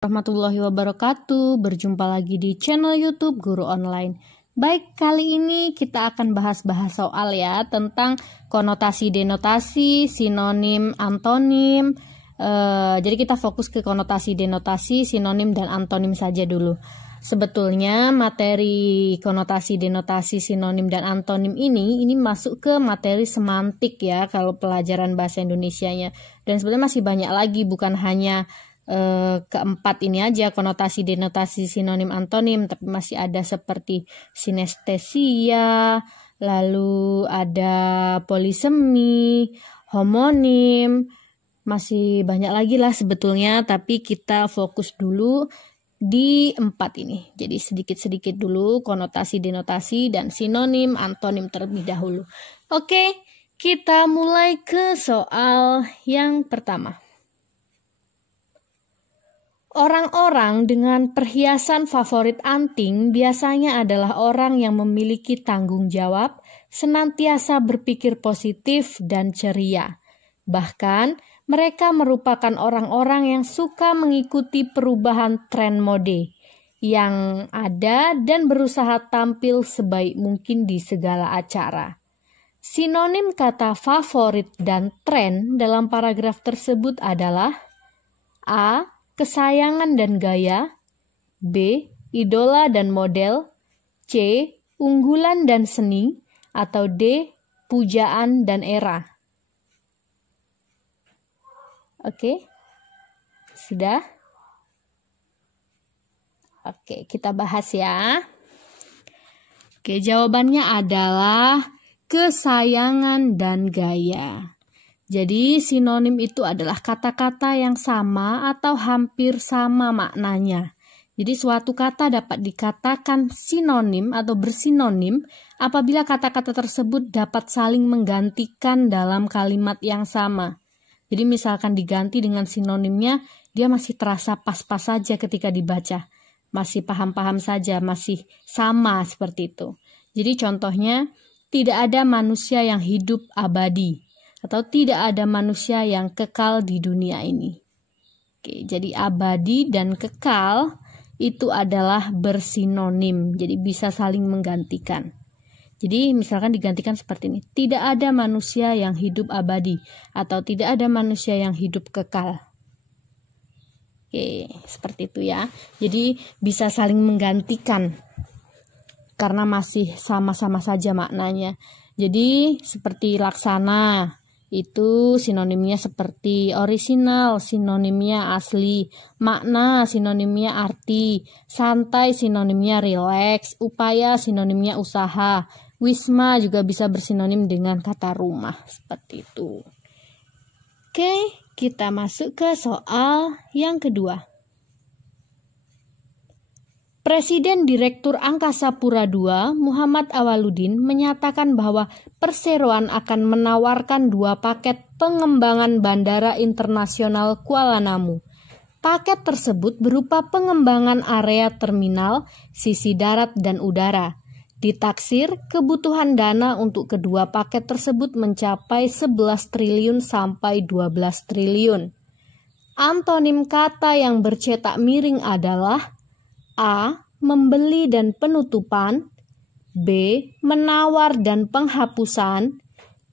Warahmatullahi wabarakatuh. Berjumpa lagi di channel YouTube Guru Online. Baik, kali ini kita akan bahas-bahas soal ya tentang konotasi, denotasi, sinonim, antonim. Jadi kita fokus ke konotasi, denotasi, sinonim, dan antonim saja dulu. Sebetulnya materi konotasi, denotasi, sinonim, dan antonim ini masuk ke materi semantik ya kalau pelajaran bahasa Indonesianya. Dan sebenarnya masih banyak lagi, bukan hanya keempat ini aja, konotasi, denotasi, sinonim, antonim, tapi masih ada seperti sinestesia, lalu ada polisemi, homonim, masih banyak lagi lah sebetulnya, tapi kita fokus dulu di 4 ini. Jadi sedikit-sedikit dulu konotasi, denotasi, dan sinonim, antonim terlebih dahulu. Oke, kita mulai ke soal yang pertama. Orang-orang dengan perhiasan favorit anting biasanya adalah orang yang memiliki tanggung jawab, senantiasa berpikir positif dan ceria. Bahkan, mereka merupakan orang-orang yang suka mengikuti perubahan tren mode yang ada dan berusaha tampil sebaik mungkin di segala acara. Sinonim kata favorit dan tren dalam paragraf tersebut adalah A. Kesayangan dan gaya, B. Idola dan model, C. Unggulan dan seni, atau D. Pujaan dan era. Oke, sudah? Oke, kita bahas ya. Oke, jawabannya adalah kesayangan dan gaya. Jadi sinonim itu adalah kata-kata yang sama atau hampir sama maknanya. Jadi suatu kata dapat dikatakan sinonim atau bersinonim apabila kata-kata tersebut dapat saling menggantikan dalam kalimat yang sama. Jadi misalkan diganti dengan sinonimnya, dia masih terasa pas-pas saja ketika dibaca. Masih paham-paham saja, masih sama seperti itu. Jadi contohnya, tidak ada manusia yang hidup abadi. Atau tidak ada manusia yang kekal di dunia ini. Oke, jadi abadi dan kekal itu adalah bersinonim. Jadi bisa saling menggantikan. Jadi misalkan digantikan seperti ini. Tidak ada manusia yang hidup abadi. Atau tidak ada manusia yang hidup kekal. Oke, seperti itu ya. Jadi bisa saling menggantikan. Karena masih sama-sama saja maknanya. Jadi seperti laksana. Itu sinonimnya seperti orisinal, sinonimnya asli, makna sinonimnya arti, santai sinonimnya rileks, upaya sinonimnya usaha, wisma juga bisa bersinonim dengan kata rumah, seperti itu. Oke, kita masuk ke soal yang kedua. Presiden Direktur Angkasa Pura II, Muhammad Awaludin, menyatakan bahwa perseroan akan menawarkan 2 paket pengembangan Bandara Internasional Kuala Namu. Paket tersebut berupa pengembangan area terminal, sisi darat dan udara. Ditaksir, kebutuhan dana untuk kedua paket tersebut mencapai 11 triliun sampai 12 triliun. Antonim kata yang bercetak miring adalah A. Membeli dan penutupan, B. Menawar dan penghapusan,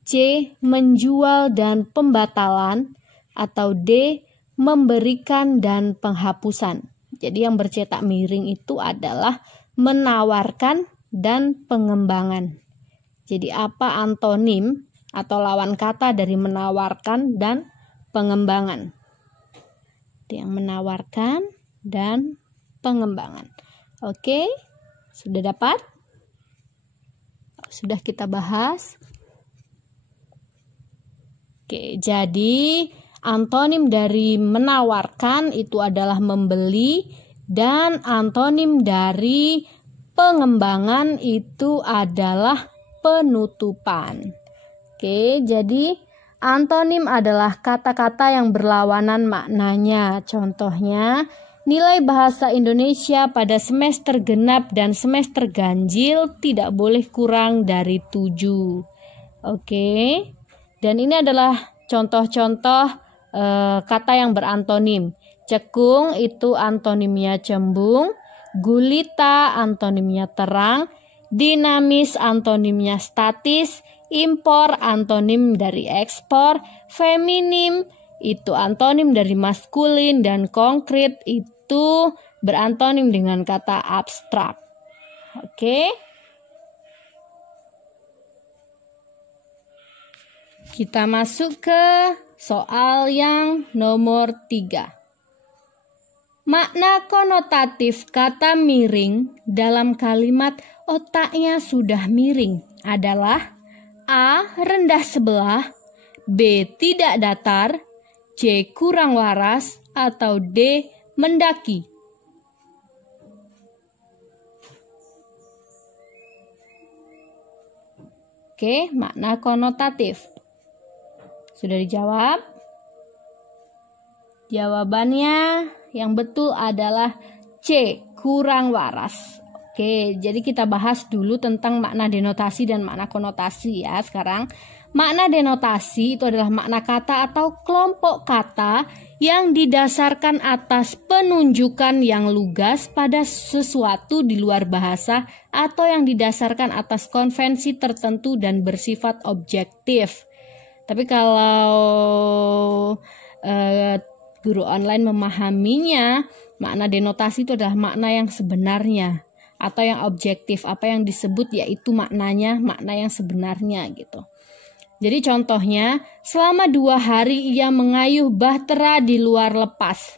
C. Menjual dan pembatalan, atau D. Memberikan dan penghapusan. Jadi yang bercetak miring itu adalah menawarkan dan pengembangan. Jadi apa antonim atau lawan kata dari menawarkan dan pengembangan? Yang menawarkan dan pengembangan. Oke, sudah dapat? Sudah kita bahas. Oke, jadi antonim dari menawarkan itu adalah membeli dan antonim dari pengembangan itu adalah penutupan. Oke, jadi antonim adalah kata-kata yang berlawanan maknanya. Contohnya, nilai bahasa Indonesia pada semester genap dan semester ganjil tidak boleh kurang dari 7. Oke. Dan ini adalah contoh-contoh kata yang berantonim. Cekung itu antonimnya cembung, gulita antonimnya terang, dinamis antonimnya statis, impor antonim dari ekspor, feminim itu antonim dari maskulin, dan konkret itu berantonim dengan kata abstrak. Oke. Kita masuk ke soal yang nomor 3. Makna konotatif kata miring dalam kalimat otaknya sudah miring adalah A. Rendah sebelah, B. Tidak datar, C. Kurang waras, atau D. Mendaki. Oke, makna konotatif. Sudah dijawab? Jawabannya yang betul adalah C. Kurang waras. Oke, jadi kita bahas dulu tentang makna denotasi dan makna konotasi ya sekarang. Makna denotasi itu adalah makna kata atau kelompok kata yang didasarkan atas penunjukan yang lugas pada sesuatu di luar bahasa atau yang didasarkan atas konvensi tertentu dan bersifat objektif. Tapi kalau guru online memahaminya, makna denotasi itu adalah makna yang sebenarnya atau yang objektif. Apa yang disebut yaitu maknanya, makna yang sebenarnya gitu. Jadi contohnya, selama 2 hari ia mengayuh bahtera di luar lepas.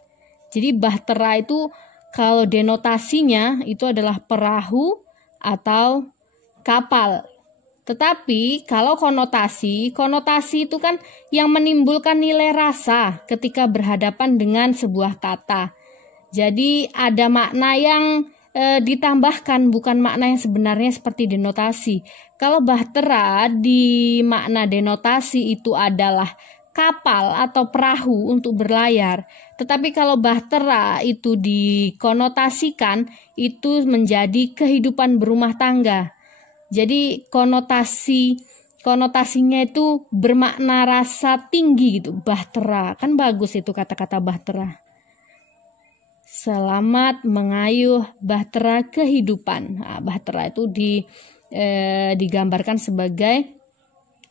Jadi bahtera itu kalau denotasinya itu adalah perahu atau kapal. Tetapi kalau konotasi itu kan yang menimbulkan nilai rasa ketika berhadapan dengan sebuah kata. Jadi ada makna yang ditambahkan, bukan makna yang sebenarnya seperti denotasi. Kalau bahtera di makna denotasi itu adalah kapal atau perahu untuk berlayar. Tetapi kalau bahtera itu dikonotasikan itu menjadi kehidupan berumah tangga. Jadi konotasinya itu bermakna rasa tinggi gitu. Bahtera, kan bagus itu kata-kata bahtera. Selamat mengayuh bahtera kehidupan. Nah, bahtera itu digambarkan sebagai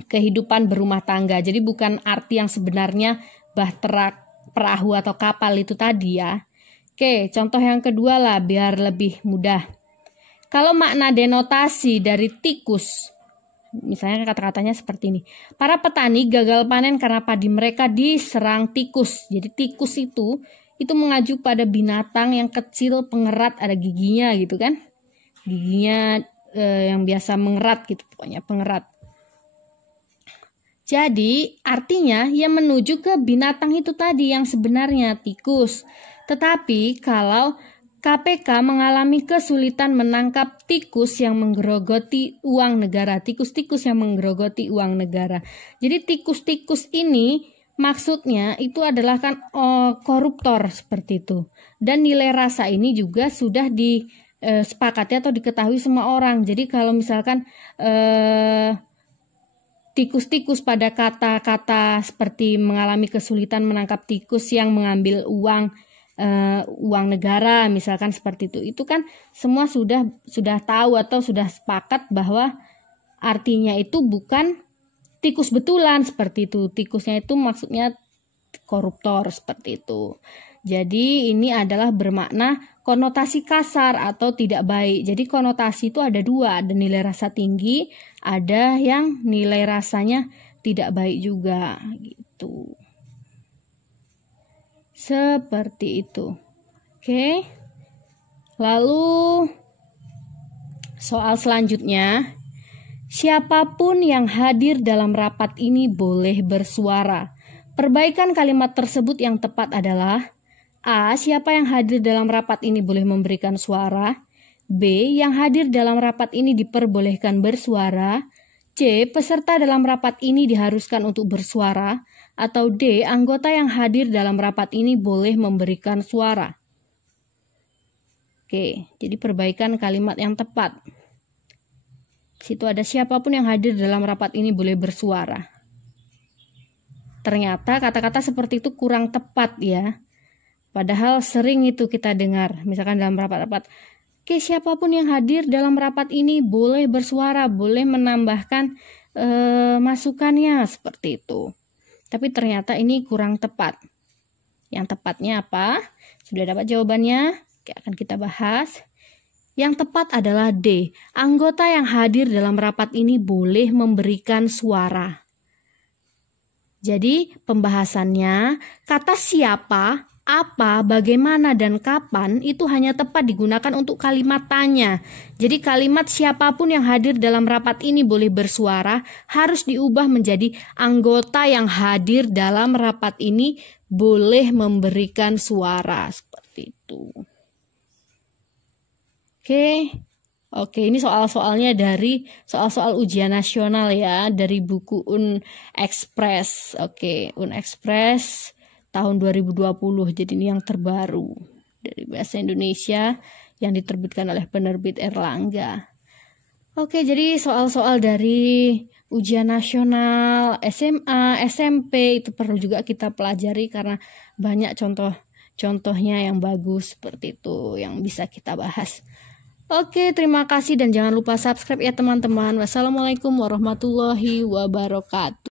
kehidupan berumah tangga. Jadi bukan arti yang sebenarnya bahtera perahu atau kapal itu tadi ya. Oke, contoh yang kedua lah biar lebih mudah. Kalau makna denotasi dari tikus, misalnya kata-katanya seperti ini. Para petani gagal panen karena padi mereka diserang tikus. Jadi tikus itu mengacu pada binatang yang kecil, pengerat, ada giginya gitu kan. Giginya yang biasa mengerat gitu, pokoknya pengerat. Jadi artinya yang menuju ke binatang itu tadi yang sebenarnya tikus. Tetapi kalau KPK mengalami kesulitan menangkap tikus yang menggerogoti uang negara. Tikus-tikus yang menggerogoti uang negara. Jadi tikus-tikus ini maksudnya itu adalah kan koruptor seperti itu. Dan nilai rasa ini juga sudah disepakati atau diketahui semua orang. Jadi kalau misalkan tikus-tikus pada kata-kata seperti mengalami kesulitan menangkap tikus yang mengambil uang negara misalkan seperti itu kan semua sudah tahu atau sudah sepakat bahwa artinya itu bukan tikus betulan seperti itu. Tikusnya itu maksudnya koruptor seperti itu. Jadi ini adalah bermakna konotasi kasar atau tidak baik. Jadi konotasi itu ada 2, ada nilai rasa tinggi, ada yang nilai rasanya tidak baik juga gitu. Seperti itu. Oke. Lalu soal selanjutnya, siapapun yang hadir dalam rapat ini boleh bersuara. Perbaikan kalimat tersebut yang tepat adalah A. Siapa yang hadir dalam rapat ini boleh memberikan suara. B. Yang hadir dalam rapat ini diperbolehkan bersuara. C. Peserta dalam rapat ini diharuskan untuk bersuara. Atau D. Anggota yang hadir dalam rapat ini boleh memberikan suara. Oke, jadi perbaikan kalimat yang tepat. Situ ada siapapun yang hadir dalam rapat ini boleh bersuara. Ternyata kata-kata seperti itu kurang tepat ya. Padahal sering itu kita dengar, misalkan dalam rapat-rapat, oke, siapapun yang hadir dalam rapat ini boleh bersuara, boleh menambahkan masukannya, seperti itu. Tapi ternyata ini kurang tepat. Yang tepatnya apa? Sudah dapat jawabannya? Oke, akan kita bahas. Yang tepat adalah D. Anggota yang hadir dalam rapat ini boleh memberikan suara. Jadi pembahasannya, kata siapa, apa, bagaimana, dan kapan itu hanya tepat digunakan untuk kalimat tanya. Jadi kalimat siapapun yang hadir dalam rapat ini boleh bersuara harus diubah menjadi anggota yang hadir dalam rapat ini boleh memberikan suara, seperti itu. Oke, ini soal-soalnya dari soal-soal ujian nasional ya, dari buku Unexpress. Oke, Unexpress tahun 2020. Jadi ini yang terbaru dari bahasa Indonesia yang diterbitkan oleh penerbit Erlangga. Oke, jadi soal-soal dari ujian nasional, SMA, SMP itu perlu juga kita pelajari karena banyak contohnya yang bagus seperti itu yang bisa kita bahas. Oke, terima kasih dan jangan lupa subscribe ya teman-teman. Wassalamualaikum warahmatullahi wabarakatuh.